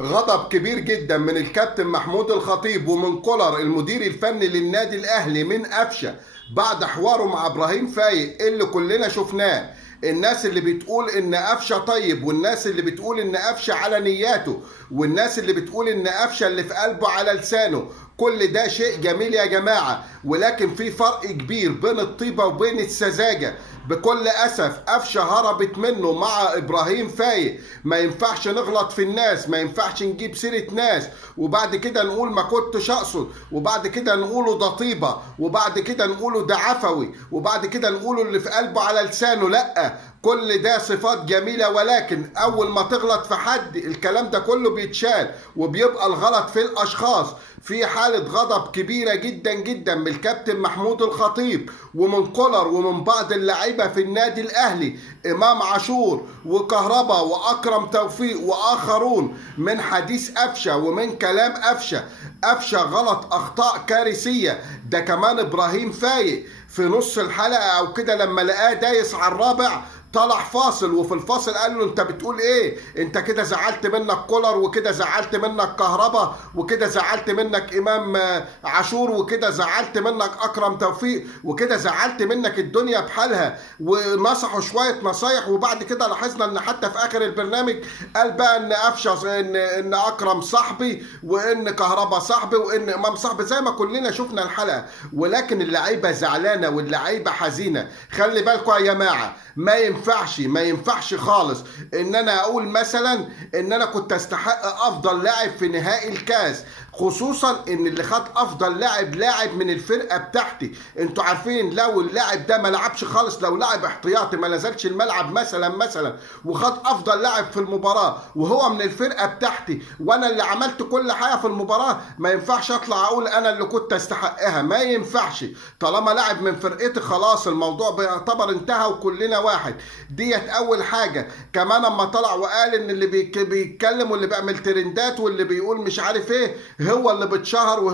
غضب كبير جدا من الكابتن محمود الخطيب ومن كولر المدير الفني للنادي الاهلي من قفشه بعد حواره مع ابراهيم فايق اللي كلنا شفناه. الناس اللي بتقول ان قفشه طيب، والناس اللي بتقول ان قفشه على نياته، والناس اللي بتقول ان قفشه اللي في قلبه على لسانه، كل ده شيء جميل يا جماعه، ولكن في فرق كبير بين الطيبه وبين السذاجه. بكل اسف قفشه هربت منه مع ابراهيم فايق. ما ينفعش نغلط في الناس، ما ينفعش نجيب سيره ناس وبعد كده نقول ما كنتش اقصد، وبعد كده نقوله ده طيبه، وبعد كده نقوله ده عفوي، وبعد كده نقوله اللي في قلبه على لسانه. لا، كل ده صفات جميله، ولكن اول ما تغلط في حد الكلام ده كله بيتشال وبيبقى الغلط في الاشخاص. في حاله غضب كبيره جدا جدا من الكابتن محمود الخطيب ومن كولر ومن بعض اللعيبه في النادي الاهلي، امام عاشور وكهربا واكرم توفيق واخرون، من حديث قفشه ومن كلام قفشه. قفشه غلط اخطاء كارثيه. ده كمان ابراهيم فايق في نص الحلقه او كده لما لقاه دايس على الرابع طلع فاصل، وفي الفاصل قال له انت بتقول ايه؟ انت كده زعلت منك كولر، وكده زعلت منك كهربا، وكده زعلت منك امام عاشور، وكده زعلت منك اكرم توفيق، وكده زعلت منك الدنيا بحالها. ونصحوا شويه نصايح، وبعد كده لاحظنا ان حتى في اخر البرنامج قال بقى ان قفشه ان اكرم صاحبي، وان كهربا صاحبي، وان امام صاحبي، زي ما كلنا شفنا الحلقه. ولكن اللعيبه زعلانه واللعيبه حزينه. خلي بالكم يا جماعه، ما ينفعش خالص ان انا اقول مثلا ان انا كنت استحق افضل لاعب في نهائي الكاس، خصوصا ان اللي خد افضل لاعب من الفرقه بتاعتي. انتوا عارفين لو اللاعب ده ما لعبش خالص، لو لاعب احتياطي ما نزلش الملعب مثلا وخد افضل لاعب في المباراه وهو من الفرقه بتاعتي، وانا اللي عملت كل حاجه في المباراه، ما ينفعش اطلع اقول انا اللي كنت استحقها. ما ينفعش. طالما لاعب من فرقتي خلاص الموضوع بيعتبر انتهى وكلنا واحد. ديت اول حاجه. كمان اما طلع وقال ان اللي بيتكلم واللي بيعمل ترندات واللي بيقول مش عارف ايه هو اللي بتشهر،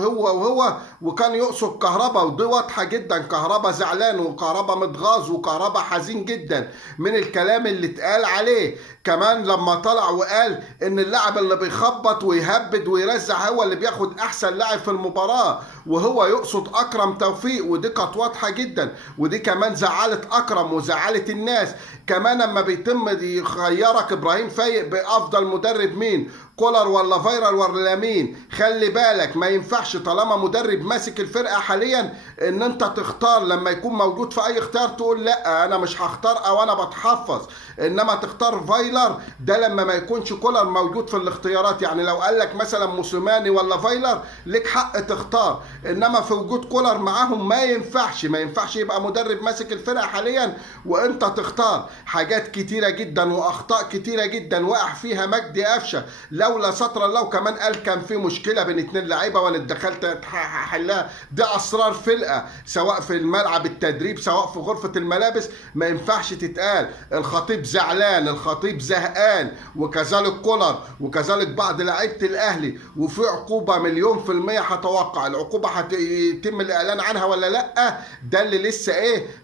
وكان يقصد كهربا، ودي واضحه جدا. كهربا زعلان، وكهربا متغاظ، وكهربا حزين جدا من الكلام اللي اتقال عليه. كمان لما طلع وقال ان اللاعب اللي بيخبط ويهبد ويرزع هو اللي بياخد احسن لاعب في المباراه، وهو يقصد اكرم توفيق، ودي كانت واضحه جدا. ودي كمان زعلت اكرم وزعلت الناس. كمان اما بيتم يخيرك ابراهيم فايق بافضل مدرب مين، كولر ولا فايرال ولا مين؟ خلي بالك، ما ينفعش طالما مدرب ماسك الفرقه حاليا ان انت تختار لما يكون موجود في اي اختيار تقول لا انا مش هختار او انا بتحفظ، انما تختار فايلر ده لما ما يكونش كولر موجود في الاختيارات. يعني لو قال لك مثلا موسيماني ولا فايلر لك حق تختار، انما في وجود كولر معاهم ما ينفعش يبقى مدرب ماسك الفرقه حاليا وانت تختار. حاجات كتيره جدا واخطاء كتيره جدا وقع فيها مجدي قفشه، لولا سطر الله. وكمان قال كان في مشكله بين اتنين لعيبه وانا اتدخلت احلها. ده اسرار فرقه، سواء في الملعب التدريب سواء في غرفه الملابس، ما ينفعش تتقال. الخطيب زعلان، الخطيب زهقان، وكذلك كولر، وكذلك بعض لعيبه الاهلي. وفي عقوبه 100% هتوقع. العقوبه هيتم الاعلان عنها ولا لا؟ ده اللي لسه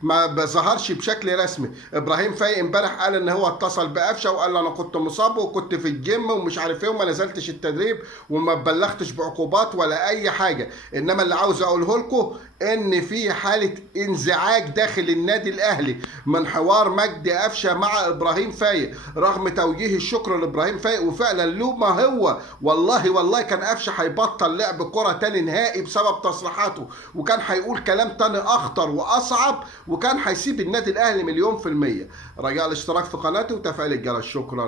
ما ظهرش بشكل رسمي. ابراهيم فايق امبارح قال ان هو اتصل بقفشه وقال له انا كنت مصاب وكنت في الجيم ومش عارف ايه وما نزلتش التدريب وما بلغتش بعقوبات ولا اي حاجه. انما اللي عاوز اقوله لكم ان في حاله انزعاج داخل النادي الاهلي من حوار مجدي قفشه مع ابراهيم فايق، رغم توجيه الشكر لابراهيم فايق. وفعلا له ما هو، والله كان قفشه هيبطل لعب كره تاني نهائي بسبب تصريحاته، وكان هيقول كلام تاني اخطر واصعب، وكان هيسيب النادي الاهلي 100%. رجاء الاشتراك في قناتي وتفعيل الجرس. شكرا.